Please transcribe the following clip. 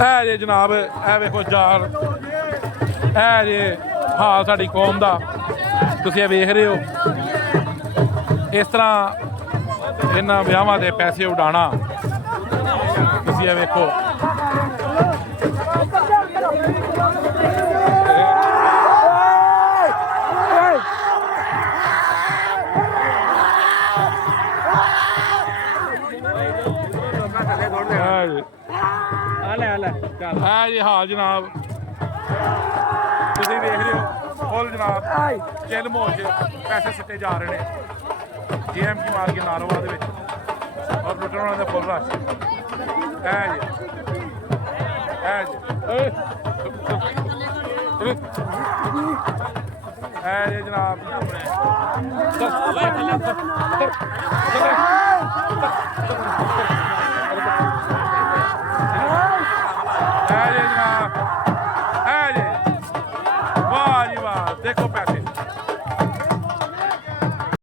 है जे जनाब ए वेखो जार है जे हाल साडी कौम दा तुसीं वेख रहे हो इस तरह इन्हां विआहां दे पैसे उडाना तुसीं वेखो है जी हाल जनाब तुसीं देख रहे हो फुल जनाब चिल माहौल च पैसे सिੱਟੇ जा रहे हैं JM की मार्केट नारोवाल दे विच और लुट्टण वाले दा फुल रश है जी जनाब है जी जनाब है जी वाह जी वाह देखो पैसे